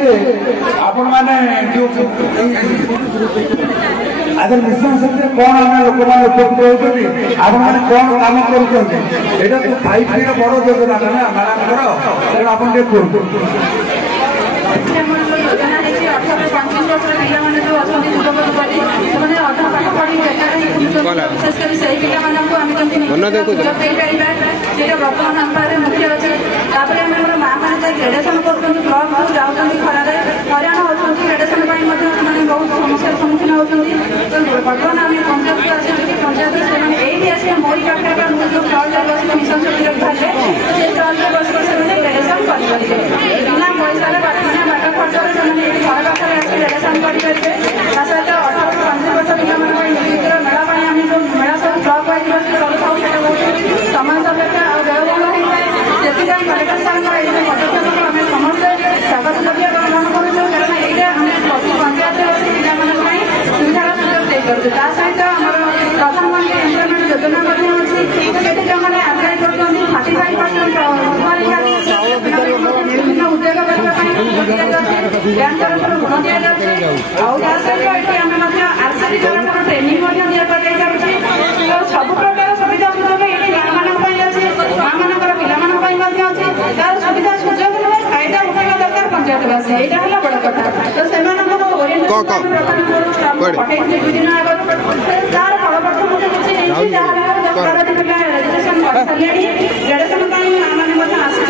आपण माने जो आदर मिशन शक्ति कौन आम लोक मैंने उपकृत होती आपण मैंने कौन काम कर फाइव टी बड़ योजना ना मैडम आप मुख्य अच्छे माँ मैंने ग्रेजुएसन कर ब्लक जाऊँ खराब हईराण होती ग्रेजुएसन बहुत समस्या सम्मुखीन होती बर्तमान आम पंचायत आस पंचायत से मोरी पाखे जो स्टल बस मिशन शक्ति बाहर से स्टल बस ग्रेजुएसन कर बिना पैसा मैंने बाट खर्च घर पाखे आस ग्रेजुएसन करेंगे ता सहित 18 वर्ष पिला मेला आम जो मेला सब ब्लक वाइज चलू था समय सापेक्ष व्ययबहुल होता है से कलेक्टर सार पदक्षेप को आम समस्ते स्वागत योग्य ग्रहण करूँ कारण ये आम प्रति पंचायत सुविधार सुजोग देपार ता सहित आम प्रधानमंत्री एम्प्लॉयमेंट योजना अच्छी जो मैंने आप्लाय कर 35% विभिन्न उद्योग बैंक तरफ ऋण दि जाए सहित आम आरसीडी द्वारा ट्रेनिंग दि सब प्रकार सुविधा सुजोग ये गाँ मान अच्छे माँ मान पिला अच्छे तार सुविधा सुजोग फायदा उठाना दरकार पंचायतवासी यहाँ है बड़ कथा तो से पठे दुई दिन आगे तार फलपत्र किसी दरकार रेजिस्ट्रेशन कर सारे ग्रेजुएसन आसी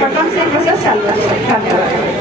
बर्तमान से प्रोसेस चल।